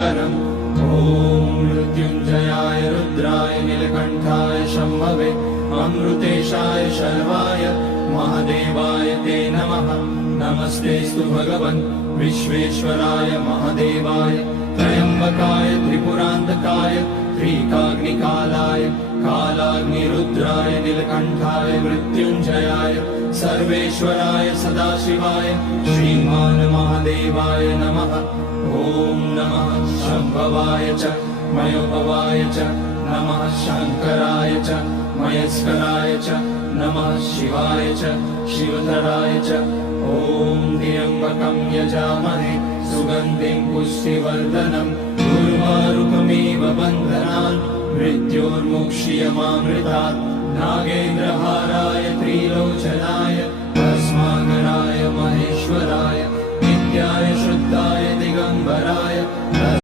ॐ मृत्युञ्जयाय रुद्राय नीलकण्ठाय शम्भवे अमृतेशाय शर्वाय महादेवाय ते नमः। नमस्तेऽस्तु भगवन् विश्वेश्वराय महादेवाय त्र्यम्बकाय त्रिपुरान्तकाय त्रिकाग्निकालाय कालाग्निरुद्राय नीलकण्ठाय मृत्युञ्जयाय सर्वेश्वराय सदाशिवाय श्रीमान् महादेवाय नमः। ॐ नमः शम्भवाय च मयोभवाय च नमः शङ्कराय च मयस्कराय च नमः शिवाय च शिवधराय च। ॐ त्र्यम्बकं यजामहे सुगन्धिं पुष्टिवर्धनम् उर्वारुकमिव बन्धनान् मृत्योर्मुक्षीयमामृतात्। नागेन्द्रहाराय त्रिलोचनाय